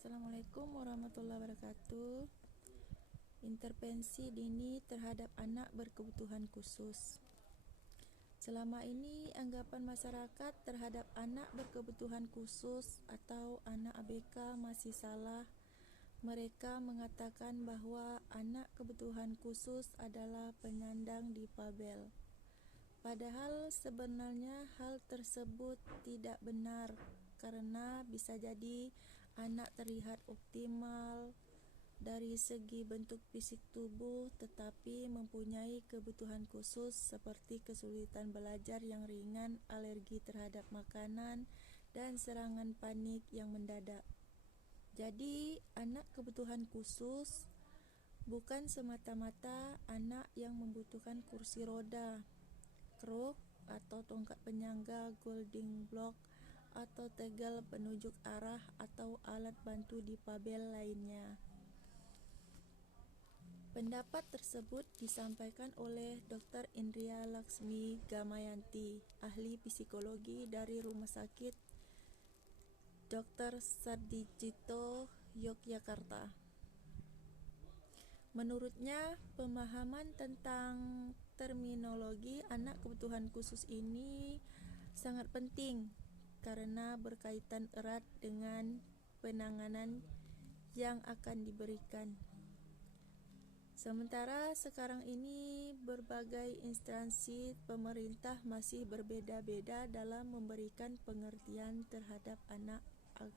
Assalamualaikum warahmatullahi wabarakatuh. Intervensi dini terhadap anak berkebutuhan khusus. Selama ini, anggapan masyarakat terhadap anak berkebutuhan khusus atau anak ABK masih salah. Mereka mengatakan bahwa anak kebutuhan khusus adalah penyandang difabel. Padahal sebenarnya hal tersebut tidak benar, karena bisa jadi anak terlihat optimal dari segi bentuk fisik tubuh tetapi mempunyai kebutuhan khusus seperti kesulitan belajar yang ringan, alergi terhadap makanan, dan serangan panik yang mendadak. Jadi, anak kebutuhan khusus bukan semata-mata anak yang membutuhkan kursi roda, kruk atau tongkat penyangga, guiding block, atau tegel penunjuk arah atau alat bantu difabel lainnya. Pendapat tersebut disampaikan oleh Dr. Indria Laksmi Gamayanti, ahli psikologi dari Rumah Sakit Dr. Sardijito, Yogyakarta. Menurutnya, pemahaman tentang terminologi anak kebutuhan khusus ini sangat penting karena berkaitan erat dengan penanganan yang akan diberikan. Sementara sekarang ini berbagai instansi pemerintah masih berbeda-beda dalam memberikan pengertian terhadap anak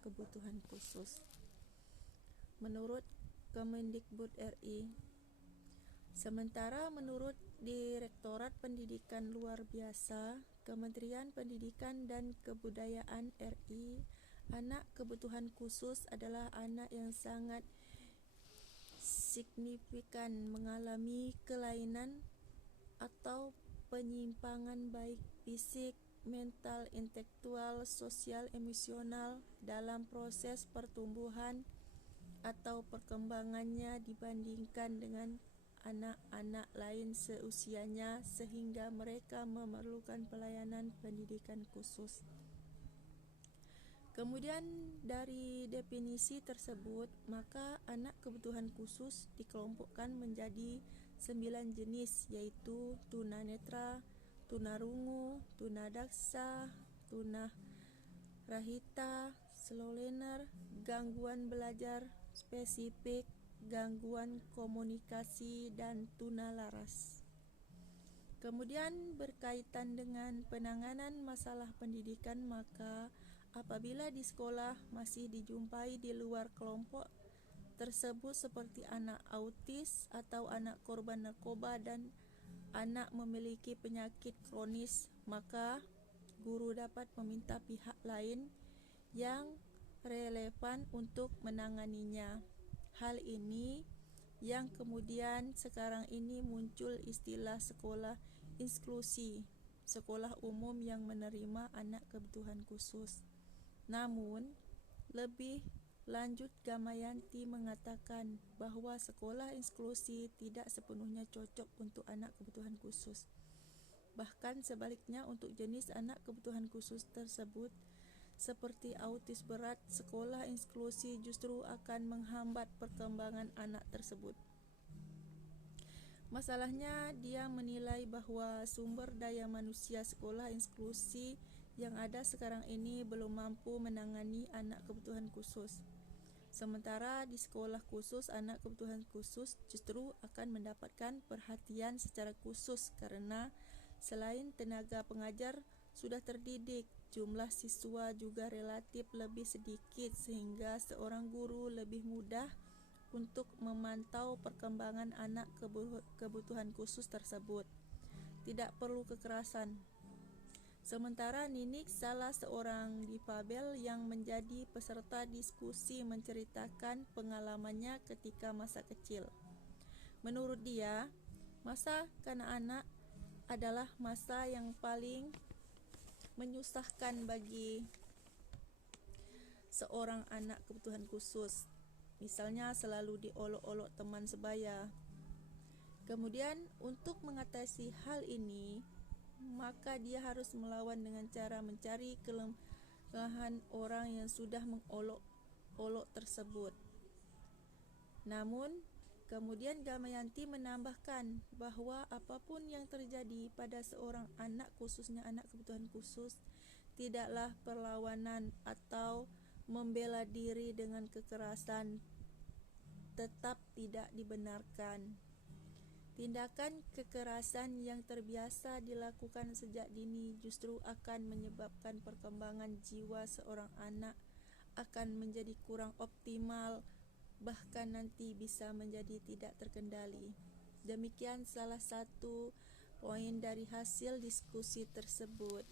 kebutuhan khusus. Menurut Kemendikbud RI, sementara menurut Direktorat Pendidikan Luar Biasa Kementerian Pendidikan dan Kebudayaan RI, anak kebutuhan khusus adalah anak yang sangat signifikan mengalami kelainan atau penyimpangan baik fisik, mental, intelektual, sosial, emosional dalam proses pertumbuhan atau perkembangannya dibandingkan dengan anak-anak lain seusianya sehingga mereka memerlukan pelayanan pendidikan khusus. Kemudian dari definisi tersebut, maka anak kebutuhan khusus dikelompokkan menjadi 9 jenis, yaitu tunanetra, tunarungu, tunadaksa, tunarahita, slow learner, gangguan belajar spesifik, gangguan komunikasi, dan tunalaras. Kemudian berkaitan dengan penanganan masalah pendidikan, maka apabila di sekolah masih dijumpai di luar kelompok tersebut seperti anak autis atau anak korban narkoba dan anak memiliki penyakit kronis, maka guru dapat meminta pihak lain yang relevan untuk menanganinya. Hal ini yang kemudian sekarang ini muncul istilah sekolah inklusi, sekolah umum yang menerima anak kebutuhan khusus. Namun, lebih lanjut Gamayanti mengatakan bahwa sekolah inklusi tidak sepenuhnya cocok untuk anak kebutuhan khusus. Bahkan sebaliknya, untuk jenis anak kebutuhan khusus tersebut seperti autis berat, sekolah inklusi justru akan menghambat perkembangan anak tersebut. Masalahnya, dia menilai bahwa sumber daya manusia sekolah inklusi yang ada sekarang ini belum mampu menangani anak kebutuhan khusus. Sementara di sekolah khusus, anak kebutuhan khusus justru akan mendapatkan perhatian secara khusus karena selain tenaga pengajar sudah terdidik, jumlah siswa juga relatif lebih sedikit sehingga seorang guru lebih mudah untuk memantau perkembangan anak kebutuhan khusus tersebut. Tidak perlu kekerasan. Sementara Ninik, salah seorang difabel yang menjadi peserta diskusi, menceritakan pengalamannya ketika masa kecil. Menurut dia, masa kanak-kanak adalah masa yang paling menyusahkan bagi seorang anak kebutuhan khusus. Misalnya selalu diolok-olok teman sebaya. Kemudian untuk mengatasi hal ini, maka dia harus melawan dengan cara mencari kelemahan orang yang sudah mengolok olok tersebut. Namun, kemudian Damayanti menambahkan bahwa apapun yang terjadi pada seorang anak, khususnya anak kebutuhan khusus, tidaklah perlawanan atau membela diri dengan kekerasan tetap tidak dibenarkan. Tindakan kekerasan yang terbiasa dilakukan sejak dini justru akan menyebabkan perkembangan jiwa seorang anak akan menjadi kurang optimal, bahkan nanti bisa menjadi tidak terkendali. Demikian salah satu poin dari hasil diskusi tersebut.